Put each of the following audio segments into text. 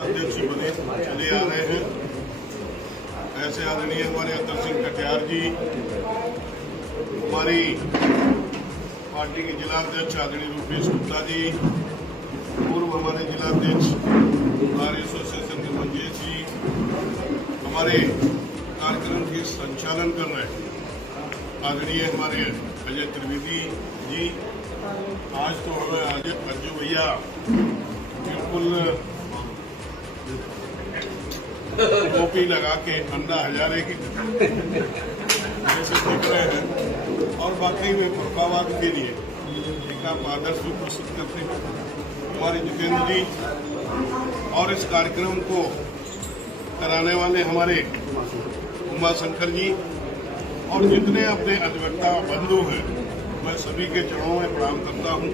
अध्यक्ष बने चले आ रहे हैं। ऐसे आदरणीय हमारे अतर सिंह कटियार जी, हमारी पार्टी के जिला अध्यक्ष आदरणीय रूपेश गुप्ता जी, पूर्व हमारे जिला अध्यक्ष बार एसोसिएशन के मंजेश जी, हमारे कार्यक्रम के संचालन कर रहे आदरणीय हमारे अजय त्रिवेदी जी। आज तो हमें अजय भैया बिल्कुल टोपी लगा के अंडा हजारे की जैसे दिख रहे हैं और बाकी में फरुखाबाद के लिए एक आप आदर्श भी प्रस्तुत करते हैं हमारे जितेंद्र जी, और इस कार्यक्रम को कराने वाले हमारे उमाशंकर जी और जितने अपने अधिवक्ता बंधु हैं, मैं सभी के चरणों में प्रणाम करता हूं।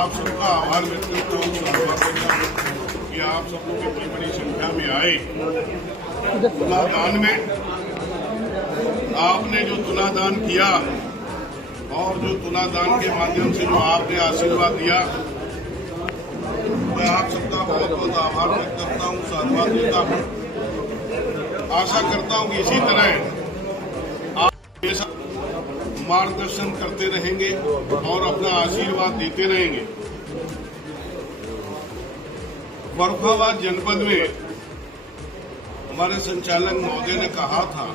आप सबका आभार व्यक्त करता हूं कि आप सब लोग इतनी बड़ी संख्या में आए। तुलादान में आपने जो तुलादान किया और जो तुलादान के माध्यम से जो आपने आशीर्वाद दिया, मैं आप सबका बहुत बहुत आभार व्यक्त करता हूं, साधुवाद देता हूं। आशा करता हूं कि इसी तरह आप मार्गदर्शन करते रहेंगे और अपना आशीर्वाद देते रहेंगे। फरुखाबाद जनपद में हमारे संचालक महोदय ने कहा था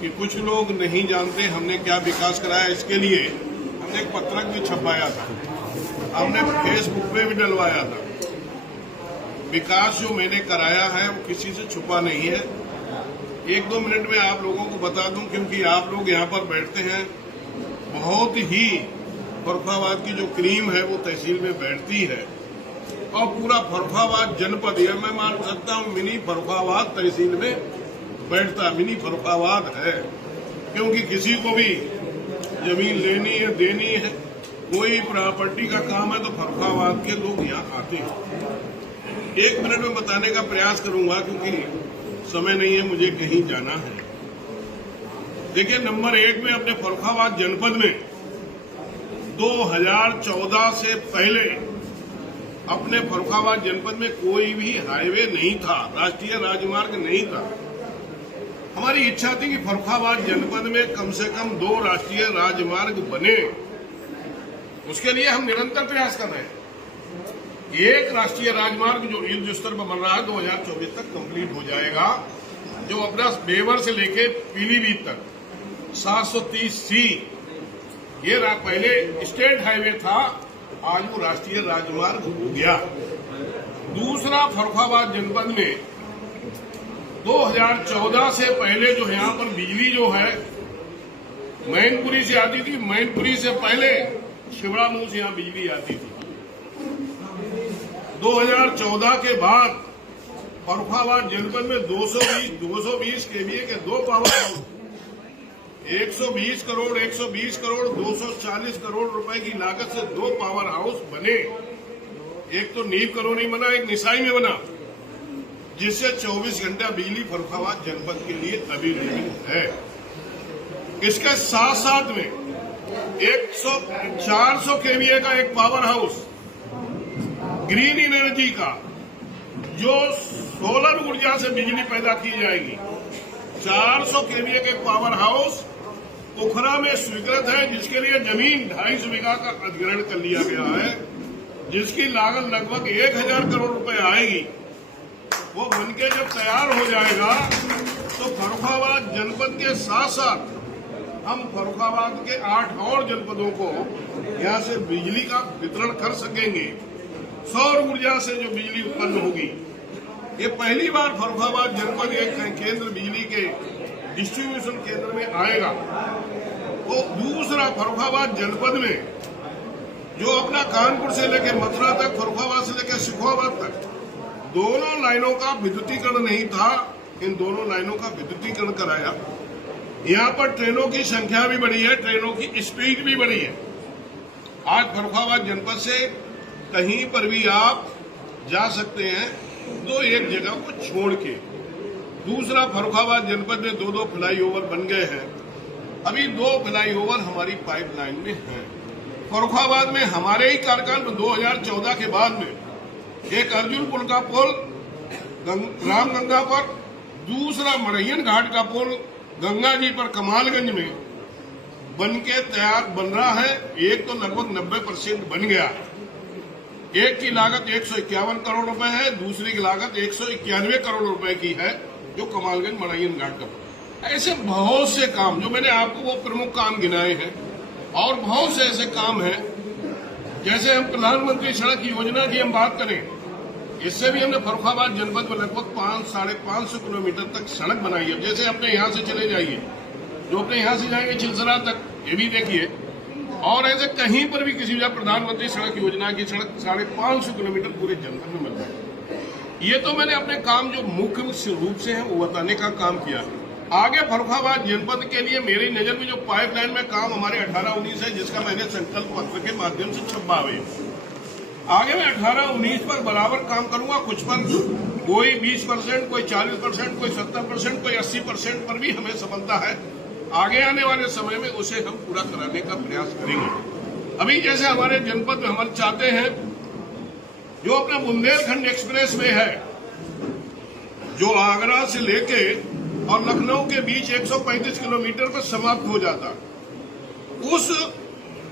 कि कुछ लोग नहीं जानते हमने क्या विकास कराया। इसके लिए हमने एक पत्रक भी छपाया था, हमने फेसबुक पे भी डलवाया था। विकास जो मैंने कराया है वो किसी से छुपा नहीं है। एक दो मिनट में आप लोगों को बता दूं, क्योंकि आप लोग यहाँ पर बैठते हैं। बहुत ही फरुखाबाद की जो क्रीम है वो तहसील में बैठती है और पूरा फरुखाबाद जनपद है, मैं मान सकता हूँ मिनी फरुखाबाद तहसील में बैठता मिनी फरुखाबाद है। क्योंकि किसी को भी जमीन लेनी है, देनी है, कोई प्रॉपर्टी का काम है तो फरुखाबाद के लोग यहाँ आते हैं। एक मिनट में बताने का प्रयास करूंगा क्योंकि समय नहीं है, मुझे कहीं जाना है। देखिए, नंबर 1 में अपने फरुखाबाद जनपद में 2014 से पहले अपने फरुखाबाद जनपद में कोई भी हाईवे नहीं था, राष्ट्रीय राजमार्ग नहीं था। हमारी इच्छा थी कि फरुखाबाद जनपद में कम से कम 2 राष्ट्रीय राजमार्ग बने। उसके लिए हम निरंतर प्रयास कर रहे हैं। एक राष्ट्रीय राजमार्ग जो युद्ध स्तर पर बन रहा है 2024 तक कंप्लीट हो जाएगा, जो अपना बेवर से लेके पीलीभीत तक 730C, ये पहले स्टेट हाईवे था, आज वो राष्ट्रीय राजमार्ग हो गया। दूसरा, फरुखाबाद जनपद में 2014 से पहले जो यहाँ पर बिजली जो है मैनपुरी से आती थी, मैनपुरी से पहले शिवड़ा मुंह से यहाँ बिजली आती थी। 2014 के बाद फरुखाबाद जनपद में 220 केवीए के 2 पावर हाउस, 120 करोड़ 240 करोड़ रुपए की लागत से 2 पावर हाउस बने। एक तो नींव कॉलोनी बना, एक निसाई में बना, जिससे 24 घंटा बिजली फरुखाबाद जनपद के लिए अवेलेबल है। इसके साथ साथ में 400 केवीए का एक पावर हाउस ग्रीन एनर्जी का, जो सोलर ऊर्जा से बिजली पैदा की जाएगी। 400 केवीए के पावर हाउस पोखरा में स्वीकृत है, जिसके लिए जमीन 250 बीघा का अधिग्रहण कर लिया गया है, जिसकी लागत लगभग 1000 करोड़ रुपए आएगी। वो बनके जब तैयार हो जाएगा तो फरुखाबाद जनपद के साथ साथ हम फरुखाबाद के 8 और जनपदों को यहाँ से बिजली का वितरण कर सकेंगे। सौर ऊर्जा से जो बिजली उत्पन्न होगी, ये पहली बार फरुखाबाद जनपद एक केंद्र बिजली के डिस्ट्रीब्यूशन केंद्र में आएगा। तो दूसरा, फरुखाबाद जनपद में जो अपना कानपुर से लेकर मथुरा तक, फरुखाबाद से लेकर सिखोहाबाद तक दोनों लाइनों का विद्युतीकरण नहीं था, इन दोनों लाइनों का विद्युतीकरण कराया। यहाँ पर ट्रेनों की संख्या भी बढ़ी है, ट्रेनों की स्पीड भी बढ़ी है। आज फरुखाबाद जनपद से कहीं पर भी आप जा सकते हैं, तो एक जगह को छोड़ के। दूसरा, फरुखाबाद जनपद में 2 फ्लाईओवर बन गए हैं। अभी 2 फ्लाईओवर हमारी पाइपलाइन में हैं। फरुखाबाद में हमारे ही कार्यकाल में 2014 के बाद में एक अर्जुन पुल का पुल रामगंगा पर, दूसरा मड़ैयन घाट का पुल गंगा जी पर कमालगंज में बन के तैयार बन रहा है। एक तो लगभग 90% बन गया। एक की लागत 151 करोड़ रुपए है, दूसरी की लागत 191 करोड़ रुपए की है, जो कमालगंज मड़ैयन घाट का। ऐसे बहुत से काम, जो मैंने आपको वो प्रमुख काम गिनाए हैं, और बहुत से ऐसे काम हैं। जैसे हम प्रधानमंत्री सड़क योजना की हम बात करें, इससे भी हमने फर्रुखाबाद जनपद में लगभग 500-550 किलोमीटर तक सड़क बनाई है। जैसे अपने यहाँ से चले जाइए, जो अपने यहाँ से जाएंगे चिलसरा तक, ये भी देखिए, और ऐसे कहीं पर भी किसी भी प्रधानमंत्री सड़क योजना की सड़क 550 किलोमीटर पूरे जनपद में मिल रहा है। ये तो मैंने अपने काम जो मुख्य रूप से है वो बताने का काम किया। आगे फर्रुखाबाद जनपद के लिए मेरी नजर में जो पाइपलाइन में काम हमारे 18-19 है, जिसका मैंने संकल्प पत्र के माध्यम से छपा है, आगे मैं 18-19 पर बराबर काम करूंगा। कुछ पर कोई 20%, कोई 40%, कोई 70%, कोई 80% पर भी हमें सफलता है। आगे आने वाले समय में उसे हम पूरा कराने का प्रयास करेंगे। अभी जैसे हमारे जनपद में हम चाहते हैं, जो अपना बुंदेलखंड एक्सप्रेस वे है, जो आगरा से लेके और लखनऊ के बीच 135 किलोमीटर पर समाप्त हो जाता, उस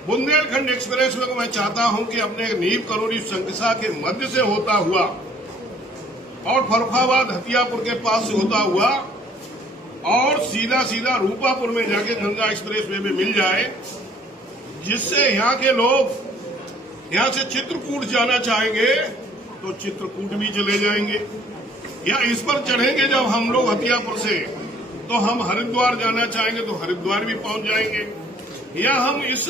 बुंदेलखंड एक्सप्रेस वे को मैं चाहता हूं कि अपने नीव करोड़ी संकिसा के मध्य से होता हुआ और फर्रुखाबाद हथियापुर के पास से होता हुआ और सीधा सीधा रूपापुर में जाके गंगा एक्सप्रेस वे में मिल जाए, जिससे यहाँ के लोग यहाँ से चित्रकूट जाना चाहेंगे तो चित्रकूट भी चले जाएंगे, या इस पर चढ़ेंगे जब हम लोग हथियापुर से, तो हम हरिद्वार जाना चाहेंगे तो हरिद्वार भी पहुंच जाएंगे। या हम इस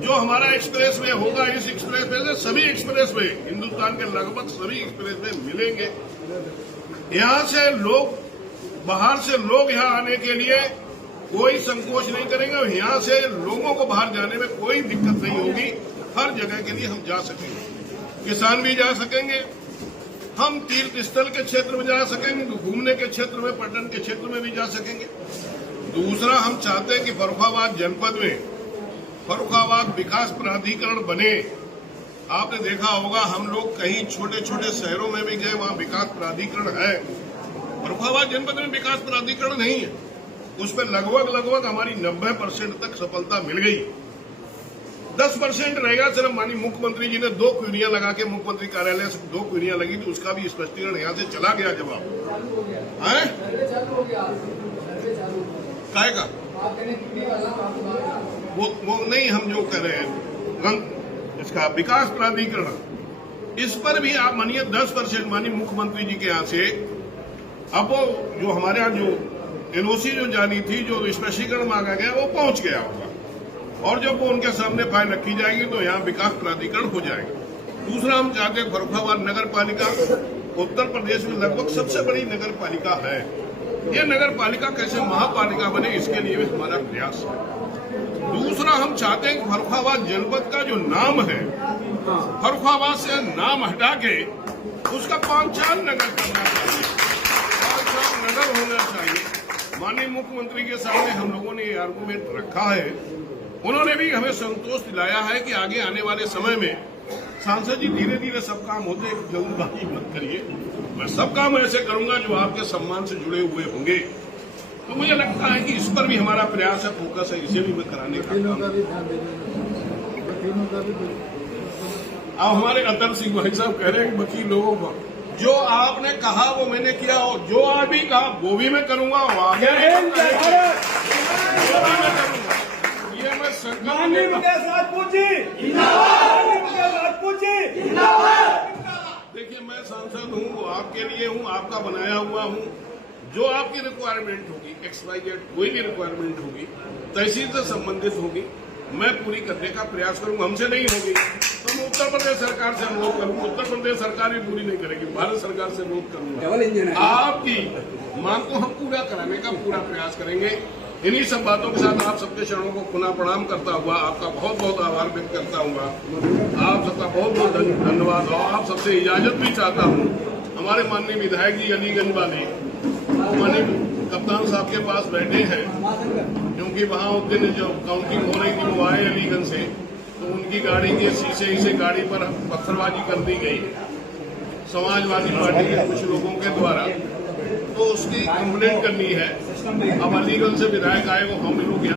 जो हमारा एक्सप्रेस वे होगा, इस एक्सप्रेस वे से सभी एक्सप्रेस वे, हिंदुस्तान के लगभग सभी एक्सप्रेस वे मिलेंगे। यहाँ से लोग, बाहर से लोग यहाँ आने के लिए कोई संकोच नहीं करेंगे। यहाँ से लोगों को बाहर जाने में कोई दिक्कत नहीं होगी। हर जगह के लिए हम जा सकेंगे, किसान भी जा सकेंगे, हम तीर्थ स्थल के क्षेत्र में जा सकेंगे, घूमने के क्षेत्र में, पर्यटन के क्षेत्र में भी जा सकेंगे। दूसरा, हम चाहते हैं कि फर्रुखाबाद जनपद में फर्रुखाबाद विकास प्राधिकरण बने। आपने देखा होगा, हम लोग कहीं छोटे छोटे शहरों में भी गए, वहां विकास प्राधिकरण है। फर्रुखाबाद जनपद में विकास प्राधिकरण नहीं है। उस पर लगभग हमारी 90% तक सफलता मिल गई। 10% रहेगा सिर्फ। माननीय मुख्यमंत्री जी ने 2 क्वेरियां लगा के, मुख्यमंत्री कार्यालय से 2 क्वेरियां लगी, तो उसका भी स्पष्टीकरण यहाँ से चला गया जवाब है। काय का वो नहीं, हम जो कह रहे हैं इसका विकास प्राधिकरण, इस पर भी आप मानिए 10% माननीय मुख्यमंत्री जी के यहाँ से, अब वो जो हमारे यहाँ जो एनओसी जो जानी थी, जो स्पष्टीकरण मांगा गया, वो पहुंच गया होगा, और जब वो उनके सामने फाइल रखी जाएगी तो यहाँ विकास प्राधिकरण हो जाएगा। दूसरा, हम चाहते हैं फर्रुखाबाद नगर पालिका उत्तर प्रदेश में लगभग सबसे बड़ी नगर पालिका है। ये नगर पालिका कैसे महापालिका बने, इसके लिए भी हमारा प्रयास है। दूसरा, हम चाहते हैं कि फर्रुखाबाद जनपद का जो नाम है, फर्रुखाबाद से नाम हटा के उसका पांचाल नगर करना चाहिए, पांचाल नगर होना चाहिए। माननीय मुख्यमंत्री के सामने हम लोगों ने ये आर्गूमेंट रखा है। उन्होंने भी हमें संतोष दिलाया है कि आगे आने वाले समय में सांसद जी धीरे धीरे सब काम होते, जल्दबाजी मत करिए, मैं सब काम ऐसे करूंगा जो आपके सम्मान से जुड़े हुए होंगे। तो मुझे लगता है कि इस पर भी हमारा प्रयास है, फोकस है, इसे भी मैं कराने का काम। अब हमारे अतल सिंह भाई साहब कह रहे हैं वकील लोगों को, जो आपने कहा वो मैंने किया, और जो आप भी कहा वो भी मैं करूंगा, वो आगे ये मैं देखिए, मैं सांसद हूँ, आपके लिए हूँ, आपका बनाया हुआ हूँ। जो आपकी रिक्वायरमेंट होगी, XYZ कोई भी रिक्वायरमेंट होगी, तहसील से संबंधित होगी, मैं पूरी करने का प्रयास करूंगा। हमसे नहीं होगी तो मैं उत्तर प्रदेश सरकार से अनुरोध करूंगा। उत्तर प्रदेश सरकार भी पूरी नहीं करेगी, भारत सरकार से अनुरोध करूंगा। आपकी मांग को हम पूरा कराने का पूरा प्रयास करेंगे। इन्हीं सब बातों के साथ आप सबके चरणों को पुनः प्रणाम करता हुआ आपका बहुत बहुत आभार व्यक्त करता हूँ। आप सबका बहुत बहुत धन्यवाद, और आप सबसे इजाजत भी चाहता हूँ। हमारे माननीय विधायक जी अलीगंज वाले माननीय कप्तान साहब के पास बैठे हैं, क्योंकि वहाँ उस दिन जब काउंटिंग हो रही थी वो आए अलीगंज से, तो उनकी गाड़ी के शीशे से गाड़ी पर पत्थरबाजी कर दी गई। समाजवादी पार्टी के कुछ लोगों के द्वारा, तो उसकी कंप्लेंट करनी है। अब अलीगढ़ से विधायक आए, वो हम लोग